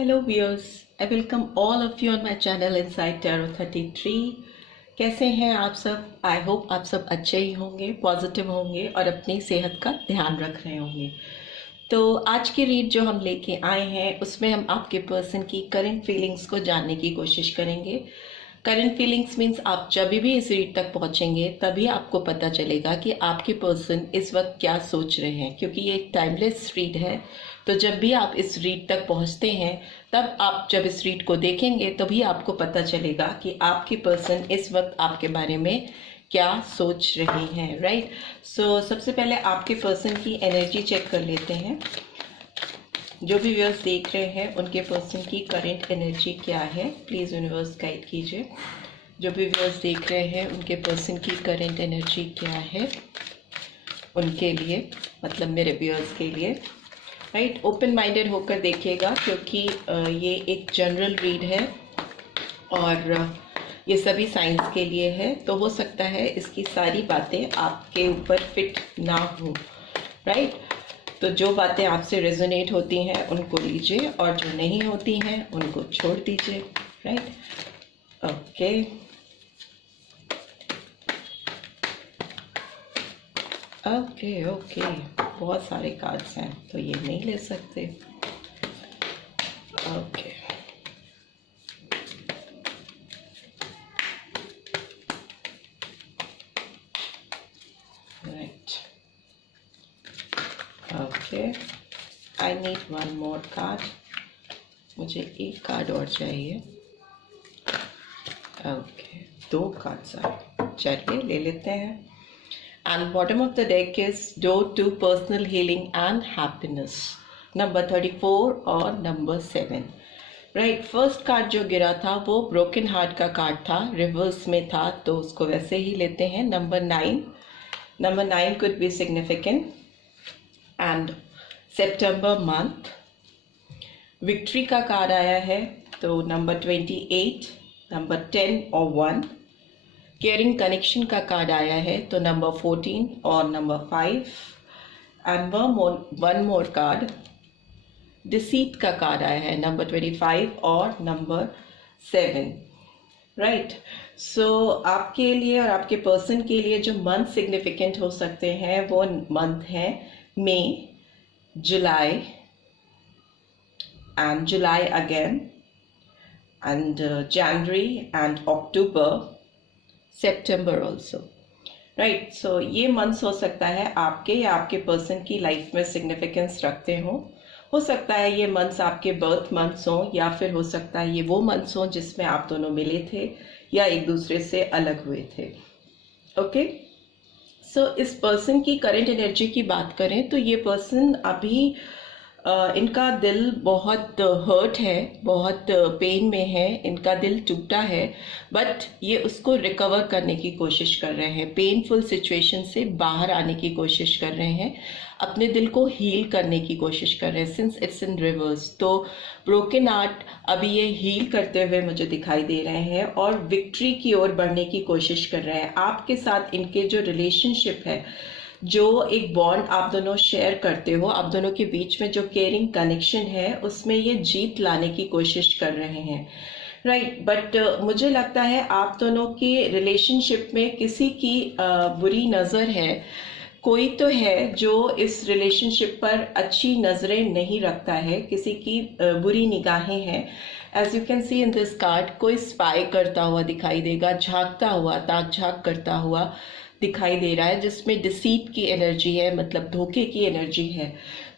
Hello viewers, I welcome all of you on my channel Inside Tarot 33। कैसे हैं आप सब? आई होप आप सब अच्छे ही होंगे, पॉजिटिव होंगे और अपनी सेहत का ध्यान रख रहे होंगे। तो आज की रीड जो हम लेके आए हैं उसमें हम आपके पर्सन की करंट फीलिंग्स को जानने की कोशिश करेंगे। करंट फीलिंग्स मीन्स आप जब भी इस रीड तक पहुंचेंगे तभी आपको पता चलेगा कि आपके पर्सन इस वक्त क्या सोच रहे हैं, क्योंकि ये एक टाइमलेस रीड है। तो जब भी आप इस रीड तक पहुंचते हैं तब आप जब इस रीड को देखेंगे तभी आपको पता चलेगा कि आपके पर्सन इस वक्त आपके बारे में क्या सोच रहे हैं। राइट, सो सबसे पहले आपके पर्सन की एनर्जी चेक कर लेते हैं। जो भी व्यूअर्स देख रहे हैं उनके पर्सन की करंट एनर्जी क्या है, प्लीज़ यूनिवर्स गाइड कीजिए। जो भी व्यूअर्स देख रहे हैं उनके पर्सन की करंट एनर्जी क्या है उनके लिए, मतलब मेरे व्यूअर्स के लिए। राइट, ओपन माइंडेड होकर देखिएगा, क्योंकि ये एक जनरल रीड है और ये सभी साइंस के लिए है। तो हो सकता है इसकी सारी बातें आपके ऊपर फिट ना हो। राइट, तो जो बातें आपसे रेजोनेट होती हैं उनको लीजिए और जो नहीं होती हैं उनको छोड़ दीजिए। Right, okay. ओके ओके, बहुत सारे कार्ड्स हैं तो ये नहीं ले सकते। Okay, right, okay. I need one more card, मुझे एक कार्ड और चाहिए। ओके, दो कार्ड्स आए, चलिए ले लेते हैं। And bottom of the deck is Door to Personal Healing and Happiness, number 34 और number 7। राइट, फर्स्ट कार्ड जो गिरा था वो ब्रोकन हार्ट का कार्ड था, रिवर्स में था, तो उसको वैसे ही लेते हैं। Number 9, number 9 could be significant and September month। Victory का कार्ड आया है, तो नंबर 28, नंबर 10 और 1। केयरिंग कनेक्शन का कार्ड आया है, तो नंबर 14 और number 5। And one more card deceit का कार्ड आया है, नंबर 25 और नंबर 7। राइट, सो आपके लिए और आपके पर्सन के लिए जो मंथ सिग्निफिकेंट हो सकते हैं वो मंथ हैं May, July and July again, and January and October, September also. Right, so ये मंथ्स हो सकता है आपके या आपके पर्सन की लाइफ में सिग्निफिकेंस रखते हो सकता है ये मंथ्स आपके बर्थ मंथ्स हों, या फिर हो सकता है ये वो मंथ्स हों जिसमें आप दोनों मिले थे या एक दूसरे से अलग हुए थे। ओके, सो इस पर्सन की करंट एनर्जी की बात करें तो ये पर्सन अभी इनका दिल बहुत हर्ट है, बहुत पेन में है, इनका दिल टूटा है, बट ये उसको रिकवर करने की कोशिश कर रहे हैं, पेनफुल सिचुएशन से बाहर आने की कोशिश कर रहे हैं, अपने दिल को हील करने की कोशिश कर रहे हैं सिंस इट्स इन रिवर्स। तो ब्रोकन हार्ट अभी ये हील करते हुए मुझे दिखाई दे रहे हैं और विक्ट्री की ओर बढ़ने की कोशिश कर रहे हैं। आपके साथ इनके जो रिलेशनशिप है, जो एक बॉन्ड आप दोनों शेयर करते हो, आप दोनों के बीच में जो केयरिंग कनेक्शन है, उसमें ये जीत लाने की कोशिश कर रहे हैं। राइट, बट मुझे लगता है आप दोनों की रिलेशनशिप में किसी की बुरी नज़र है, कोई तो है जो इस रिलेशनशिप पर अच्छी नज़रें नहीं रखता है, किसी की बुरी निगाहें हैं। As you can see in this card, कोई स्पाई करता हुआ दिखाई देगा, झांकता हुआ, ताक झांक करता हुआ दिखाई दे रहा है, जिसमें डिसीट की एनर्जी है, मतलब धोखे की एनर्जी है।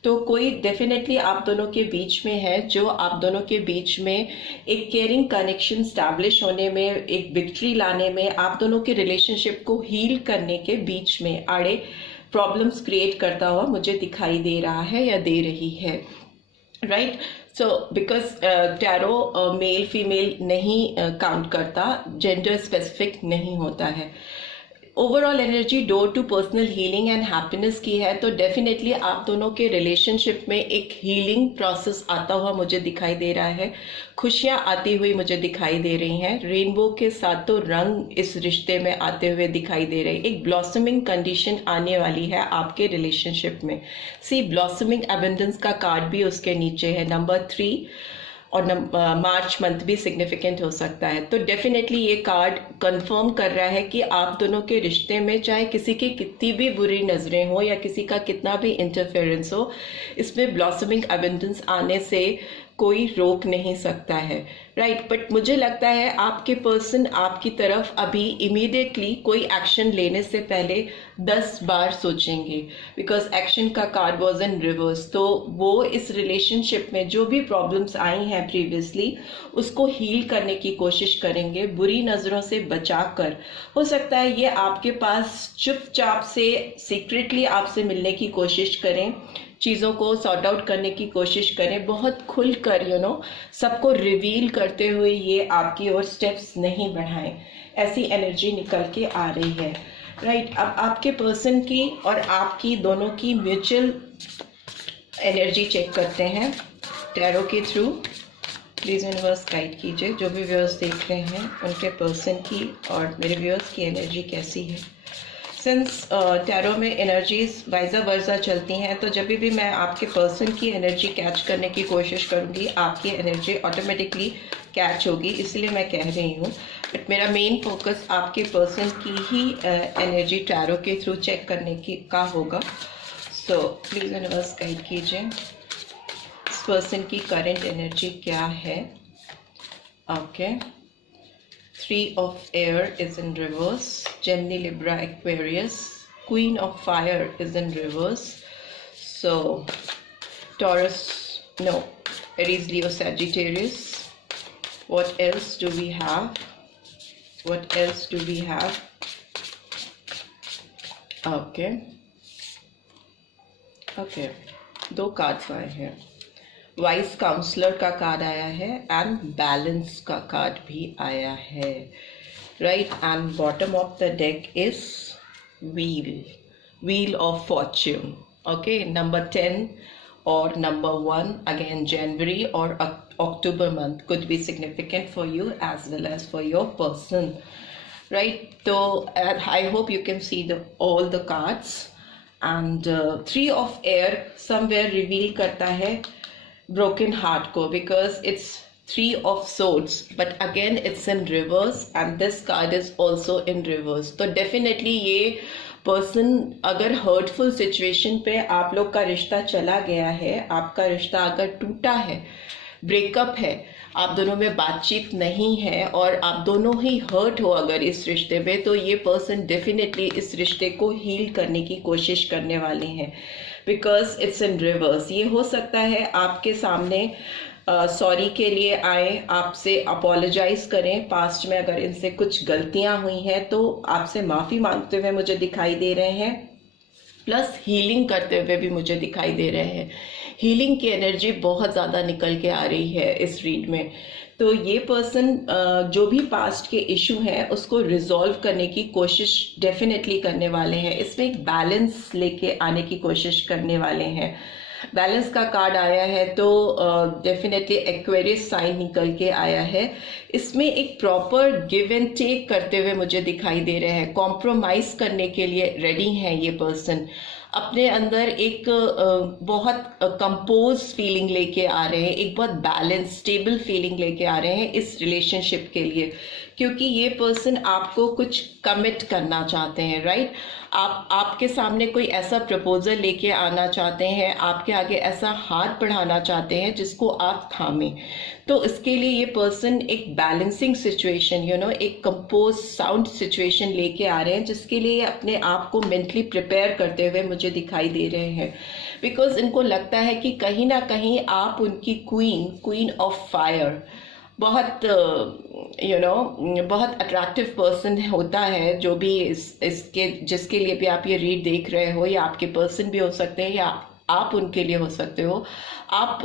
तो कोई डेफिनेटली आप दोनों के बीच में है जो आप दोनों के बीच में एक केयरिंग कनेक्शन स्टैब्लिश होने में, एक विक्ट्री लाने में, आप दोनों के रिलेशनशिप को हील करने के बीच में आड़े प्रॉब्लम्स क्रिएट करता हुआ मुझे दिखाई दे रहा है या दे रही है। Right, so because tarot male female नहीं काउंट करता, जेंडर स्पेसिफिक नहीं होता है। Overall energy door to personal healing and happiness की है, तो डेफिनेटली आप दोनों के रिलेशनशिप में एक हीलिंग प्रोसेस आता हुआ मुझे दिखाई दे रहा है, खुशियां आती हुई मुझे दिखाई दे रही हैं, रेनबो के साथ तो रंग इस रिश्ते में आते हुए दिखाई दे रहे, एक ब्लॉसमिंग कंडीशन आने वाली है आपके रिलेशनशिप में। सी ब्लॉसमिंग एबंडेंस का कार्ड भी उसके नीचे है, नंबर 3 और मार्च मंथ भी सिग्निफिकेंट हो सकता है। तो डेफिनेटली ये कार्ड कंफर्म कर रहा है कि आप दोनों के रिश्ते में चाहे किसी की कितनी भी बुरी नज़रें हो या किसी का कितना भी इंटरफेरेंस हो, इसमें ब्लॉसमिंग अबंडेंस आने से कोई रोक नहीं सकता है, राइट। बट मुझे लगता है आपके पर्सन आपकी तरफ अभी इमीडिएटली कोई एक्शन लेने से पहले 10 बार सोचेंगे, बिकॉज एक्शन का कार्ड वॉज इन रिवर्स। तो वो इस रिलेशनशिप में जो भी प्रॉब्लम्स आई हैं प्रीवियसली, उसको हील करने की कोशिश करेंगे, बुरी नज़रों से बचाकर। हो सकता है ये आपके पास चुपचाप से सीक्रेटली आपसे मिलने की कोशिश करें, चीज़ों को सॉर्ट आउट करने की कोशिश करें, बहुत खुलकर सबको रिवील करते हुए ये आपकी ओर स्टेप्स नहीं बढ़ाएं। ऐसी एनर्जी निकल के आ रही है, राइट। अब आपके पर्सन की और आपकी दोनों की म्यूचुअल एनर्जी चेक करते हैं टैरो के थ्रू। प्लीज़ यूनिवर्स गाइड कीजिए, जो भी व्यूअर्स देख रहे हैं उनके पर्सन की और मेरे व्यूअर्स की एनर्जी कैसी है। सिंस टैरो में एनर्जीज वाइजा वर्जा चलती हैं, तो जब भी मैं आपके पर्सन की एनर्जी कैच करने की कोशिश करूँगी, आपकी एनर्जी ऑटोमेटिकली कैच होगी, इसलिए मैं कह रही हूँ। बट मेरा मेन फोकस आपके पर्सन की ही एनर्जी टैरो के थ्रू चेक करने की का होगा। सो प्लीज़ यूनिवर्स गाइड कीजिए, इस पर्सन की करंट एनर्जी क्या है। Okay, 3 of air is in reverse, Gemini, Libra, Aquarius. Queen of fire is in reverse. So Taurus, no, Aries, Leo, Sagittarius. What else do we have? What else do we have? Okay. Okay. 2 cards आए हैं। Vice counsellor का card आया है and balance का card भी आया है, right. And bottom of the deck is wheel of fortune. Okay, number 10 और नंबर 1 अगेन जनवरी और October month could be significant for you as well as for your person, right. तो I hope you can see all the cards and 3 of air somewhere reveal करता है broken heart को, because it's 3 of swords, but again it's in reverse and this card is also in reverse। तो definitely ये person अगर hurtful situation पे आप लोग का रिश्ता चला गया है, आपका रिश्ता अगर टूटा है, ब्रेकअप है, आप दोनों में बातचीत नहीं है और आप दोनों ही हर्ट हो अगर इस रिश्ते में, तो ये पर्सन डेफिनेटली इस रिश्ते को हील करने की कोशिश करने वाले हैं, बिकॉज इट्स इन रिवर्स। ये हो सकता है आपके सामने सॉरी के लिए आए, आपसे अपोलोजाइज करें, पास्ट में अगर इनसे कुछ गलतियां हुई हैं तो आपसे माफ़ी मांगते हुए मुझे दिखाई दे रहे हैं, प्लस हीलिंग करते हुए भी मुझे दिखाई दे रहे हैं। हीलिंग की एनर्जी बहुत ज़्यादा निकल के आ रही है इस रीड में। तो ये पर्सन जो भी पास्ट के इशू हैं उसको रिजॉल्व करने की कोशिश डेफिनेटली करने वाले हैं। इसमें एक बैलेंस लेके आने की कोशिश करने वाले हैं। बैलेंस का कार्ड आया है तो डेफिनेटली एक्वेरियस साइन निकल के आया है। इसमें एक प्रॉपर गिव एंड टेक करते हुए मुझे दिखाई दे रहे हैं, कॉम्प्रोमाइज़ करने के लिए रेडी हैं ये पर्सन। अपने अंदर एक बहुत कंपोज फीलिंग लेके आ रहे हैं, एक बहुत बैलेंस स्टेबल फीलिंग लेके आ रहे हैं इस रिलेशनशिप के लिए, क्योंकि ये पर्सन आपको कुछ कमिट करना चाहते हैं, राइट। आपके सामने कोई ऐसा प्रपोजल लेके आना चाहते हैं, आपके आगे ऐसा हाथ बढ़ाना चाहते हैं जिसको आप थामें। तो इसके लिए ये पर्सन एक बैलेंसिंग सिचुएशन एक कंपोज साउंड सिचुएशन लेके आ रहे हैं, जिसके लिए ये अपने आप को मेंटली प्रिपेयर करते हुए मुझे दिखाई दे रहे हैं। बिकॉज इनको लगता है कि कहीं ना कहीं आप उनकी क्वीन ऑफ फायर, बहुत बहुत अट्रैक्टिव पर्सन होता है, जो भी इसके जिसके लिए भी आप ये रीड देख रहे हो, या आपके पर्सन भी हो सकते हैं या आप उनके लिए हो सकते हो। आप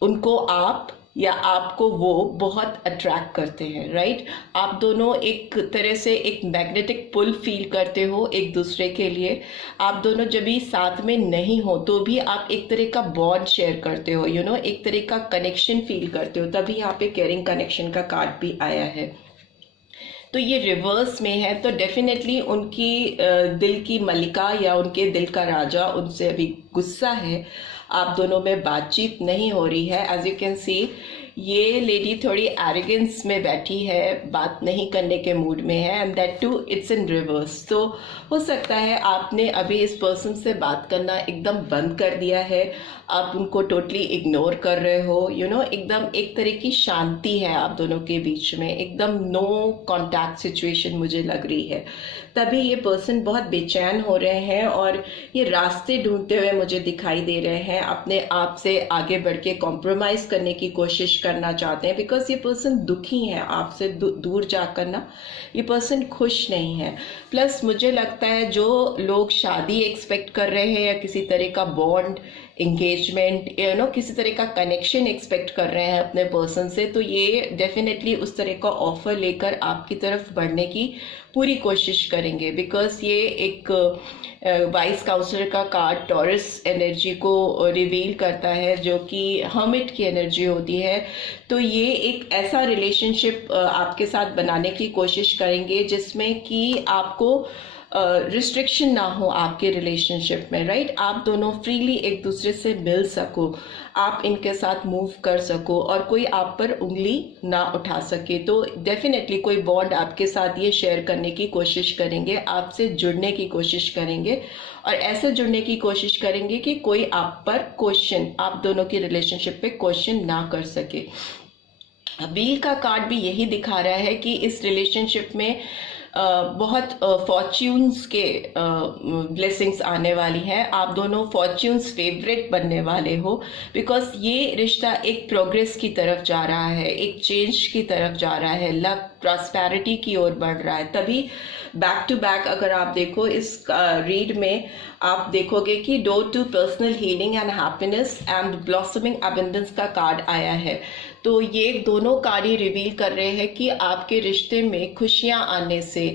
उनको आप या आपको वो बहुत अट्रैक्ट करते हैं, राइट। आप दोनों एक तरह से एक मैग्नेटिक पुल फील करते हो एक दूसरे के लिए। आप दोनों जब भी साथ में नहीं हो तो भी आप एक तरह का बॉन्ड शेयर करते हो, एक तरह का कनेक्शन फील करते हो, तभी यहाँ पे केयरिंग कनेक्शन का कार्ड भी आया है। तो ये रिवर्स में है, तो डेफिनेटली उनकी दिल की मलिका या उनके दिल का राजा उनसे अभी गुस्सा है। आप दोनों में बातचीत नहीं हो रही है। एज यू कैन सी ये लेडी थोड़ी एरोगेंस में बैठी है, बात नहीं करने के मूड में है, and that too it's in reverse. तो हो सकता है आपने अभी इस पर्सन से बात करना एकदम बंद कर दिया है, आप उनको टोटली इग्नोर कर रहे हो, यू नो, एकदम एक तरह की शांति है आप दोनों के बीच में, एकदम नो कॉन्टैक्ट सिचुएशन मुझे लग रही है। तभी ये पर्सन बहुत बेचैन हो रहे हैं और ये रास्ते ढूंढते हुए मुझे दिखाई दे रहे हैं, अपने आप से आगे बढ़ के कॉम्प्रोमाइज करने की कोशिश करना चाहते हैं, बिकॉज ये पर्सन दुखी है आपसे दूर जाकर ना, ये पर्सन खुश नहीं है। प्लस मुझे लगता है जो लोग शादी एक्सपेक्ट कर रहे हैं या किसी तरह का बॉन्ड, एंगेजमेंट, यू नो, किसी तरह का कनेक्शन एक्सपेक्ट कर रहे हैं अपने पर्सन से, तो ये डेफिनेटली उस तरह का ऑफर लेकर आपकी तरफ बढ़ने की पूरी कोशिश करेंगे, बिकॉज ये एक वाइस काउंसलर का कार्ड टॉरस एनर्जी को रिवील करता है, जो कि हर्मिट की एनर्जी होती है। तो ये एक ऐसा रिलेशनशिप आपके साथ बनाने की कोशिश करेंगे जिसमें कि आपको रिस्ट्रिक्शन ना हो आपके रिलेशनशिप में, राइट? आप दोनों फ्रीली एक दूसरे से मिल सको, आप इनके साथ मूव कर सको और कोई आप पर उंगली ना उठा सके। तो डेफिनेटली कोई बॉन्ड आपके साथ ये शेयर करने की कोशिश करेंगे, आपसे जुड़ने की कोशिश करेंगे, और ऐसे जुड़ने की कोशिश करेंगे कि कोई आप पर क्वेश्चन, आप दोनों की रिलेशनशिप पे क्वेश्चन ना कर सके। व्हील का कार्ड भी यही दिखा रहा है कि इस रिलेशनशिप में बहुत फॉर्च्यून्स के ब्लेसिंग्स आने वाली हैं, आप दोनों फॉर्च्यून्स फेवरेट बनने वाले हो, बिकॉज ये रिश्ता एक प्रोग्रेस की तरफ जा रहा है, एक चेंज की तरफ जा रहा है, लक प्रॉस्पेरिटी की ओर बढ़ रहा है। तभी बैक टू बैक अगर आप देखो इस रीड में, आप देखोगे कि door to personal healing and happiness and blossoming abundance का कार्ड आया है। तो ये दोनों कार्ड ही रिवील कर रहे हैं कि आपके रिश्ते में खुशियां आने से,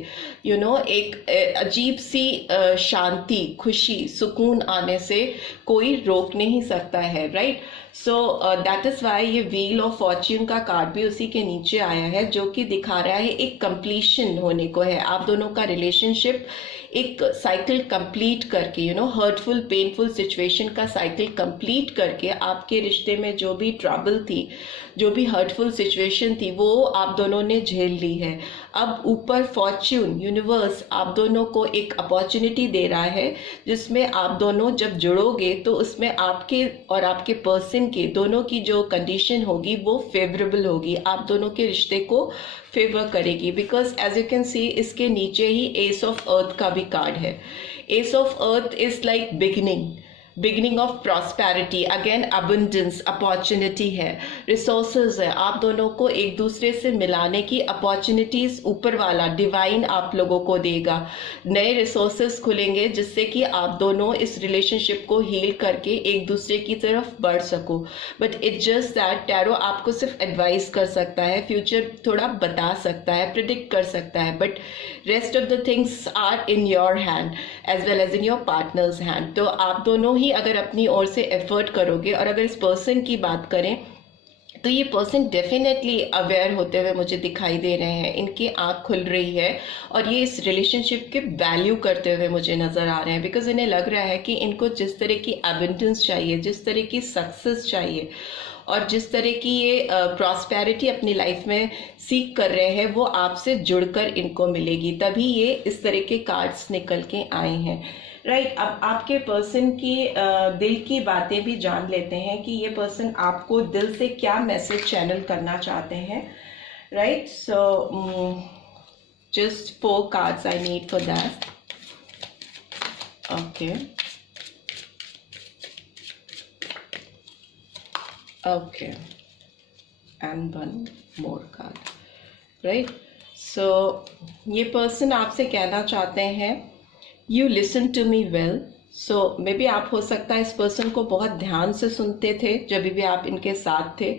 यू नो, एक अजीब सी शांति, खुशी, सुकून आने से कोई रोक नहीं सकता है, right? So that is why ये व्हील ऑफ फॉर्च्यून का कार्ड भी उसी के नीचे आया है, जो कि दिखा रहा है एक कंप्लीशन होने को है। आप दोनों का रिलेशनशिप एक साइकिल कंप्लीट करके, you know, hurtful painful situation का साइकिल कंप्लीट करके, आपके रिश्ते में जो भी ट्रबल थी, जो भी हर्टफुल सिचुएशन थी, वो आप दोनों ने झेल ली है। अब ऊपर फॉर्च्यून, यूनिवर्स आप दोनों को एक अपॉर्चुनिटी दे रहा है, जिसमें आप दोनों जब जुड़ोगे तो उसमें आपके और आपके पर्सन के दोनों की जो कंडीशन होगी वो फेवरेबल होगी, आप दोनों के रिश्ते को फेवर करेगी। Because as you can see इसके नीचे ही एस ऑफ अर्थ का भी कार्ड है। S of earth is like beginning of prosperity, again abundance, opportunity है, रिसोर्सेज है, आप दोनों को एक दूसरे से मिलाने की अपॉर्चुनिटीज ऊपर वाला डिवाइन आप लोगों को देगा। नए रिसोर्सेज खुलेंगे जिससे कि आप दोनों इस रिलेशनशिप को हील करके एक दूसरे की तरफ बढ़ सको। But it just that tarot आपको सिर्फ एडवाइस कर सकता है, फ्यूचर थोड़ा बता सकता है, प्रिडिक्ट कर सकता है, but rest of the things are in your hand as well as in your partner's hand. तो आप दोनों ही अगर अपनी ओर से एफर्ट करोगे, और अगर इस पर्सन की बात करें तो ये पर्सन डेफिनेटली अवेयर होते हुए मुझे दिखाई दे रहे हैं, इनकी आंख खुल रही है और ये इस रिलेशनशिप के वैल्यू करते हुए मुझे नजर आ रहे हैं। बिकॉज इन्हें लग रहा है कि इनको जिस तरह की एबंडेंस चाहिए, जिस तरह की सक्सेस चाहिए और जिस तरह की ये प्रॉस्पेरिटी अपनी लाइफ में सीख कर रहे हैं, वो आपसे जुड़कर इनको मिलेगी, तभी ये इस तरह के कार्ड्स निकल के आए हैं, राइट? अब आपके पर्सन की दिल की बातें भी जान लेते हैं कि ये पर्सन आपको दिल से क्या मैसेज चैनल करना चाहते हैं, right? So just 4 cards I need for that. Okay, okay, and 1 more card, right? So ये पर्सन आपसे कहना चाहते हैं you listen to me well. So maybe आप हो सकता है इस पर्सन को बहुत ध्यान से सुनते थे जब भी आप इनके साथ थे।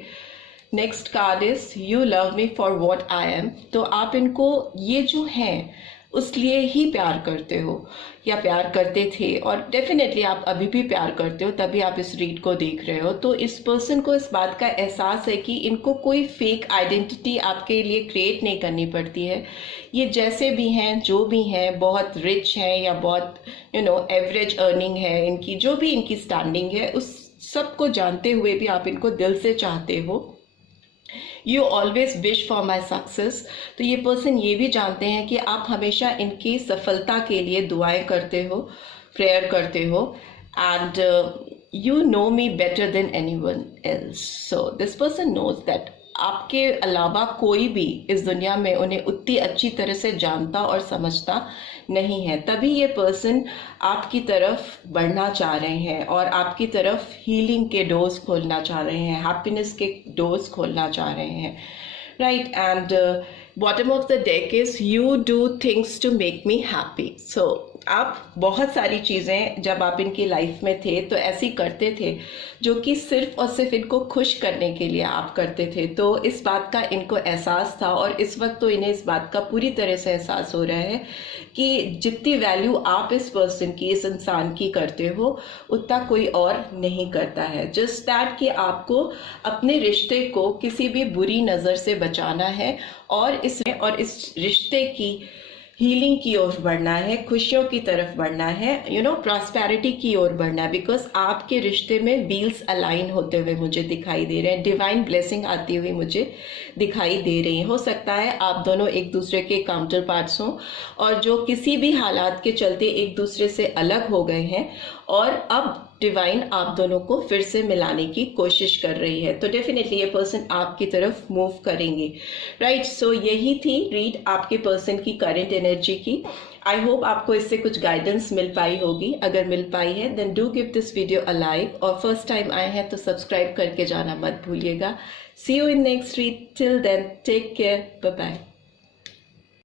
Next card is you love me for what I am. तो आप इनको ये जो हैं उस लिए ही प्यार करते हो या प्यार करते थे, और डेफिनेटली आप अभी भी प्यार करते हो, तभी आप इस रीड को देख रहे हो। तो इस पर्सन को इस बात का एहसास है कि इनको कोई फेक आइडेंटिटी आपके लिए क्रिएट नहीं करनी पड़ती है। ये जैसे भी हैं, जो भी हैं, बहुत रिच हैं या बहुत एवरेज अर्निंग है, इनकी जो भी इनकी स्टैंडिंग है, उस सबको जानते हुए भी आप इनको दिल से चाहते हो। You always wish for my success. तो ये पर्सन ये भी जानते हैं कि आप हमेशा इनकी सफलता के लिए दुआएं करते हो, प्रेयर करते हो। And you know me better than anyone else. So this person knows that आपके अलावा कोई भी इस दुनिया में उन्हें उतनी अच्छी तरह से जानता और समझता नहीं है। तभी ये पर्सन आपकी तरफ बढ़ना चाह रहे हैं और आपकी तरफ हीलिंग के डोर्स खोलना चाह रहे हैं, हैप्पीनेस के डोर्स खोलना चाह रहे हैं, right. And bottom of the deck is you do things to make me happy. So आप बहुत सारी चीज़ें जब आप इनकी लाइफ में थे तो ऐसी करते थे जो कि सिर्फ और सिर्फ इनको खुश करने के लिए आप करते थे। तो इस बात का इनको एहसास था और इस वक्त तो इन्हें इस बात का पूरी तरह से एहसास हो रहा है कि जितनी वैल्यू आप इस पर्सन की, इस इंसान की करते हो, उतना कोई और नहीं करता है। जस्ट दैट कि आपको अपने रिश्ते को किसी भी बुरी नज़र से बचाना है और इस रिश्ते की हीलिंग की ओर बढ़ना है, खुशियों की तरफ बढ़ना है, प्रॉस्पेरिटी की ओर बढ़ना है। बिकॉज आपके रिश्ते में व्हील्स अलाइन होते हुए मुझे दिखाई दे रहे हैं, डिवाइन ब्लेसिंग आती हुई मुझे दिखाई दे रही है। हो सकता है आप दोनों एक दूसरे के काउंटर पार्ट्स हों और जो किसी भी हालात के चलते एक दूसरे से अलग हो गए हैं और अब डिवाइन आप दोनों को फिर से मिलाने की कोशिश कर रही है। तो डेफिनेटली ये पर्सन आपकी तरफ मूव करेंगे, राइट। सो यही थी रीड आपके पर्सन की करंट एनर्जी की। आई होप आपको इससे कुछ गाइडेंस मिल पाई होगी। अगर मिल पाई है then do give this video a like और फर्स्ट टाइम आए हैं तो सब्सक्राइब करके जाना मत भूलिएगा। See you in next read. Till then take care, bye bye.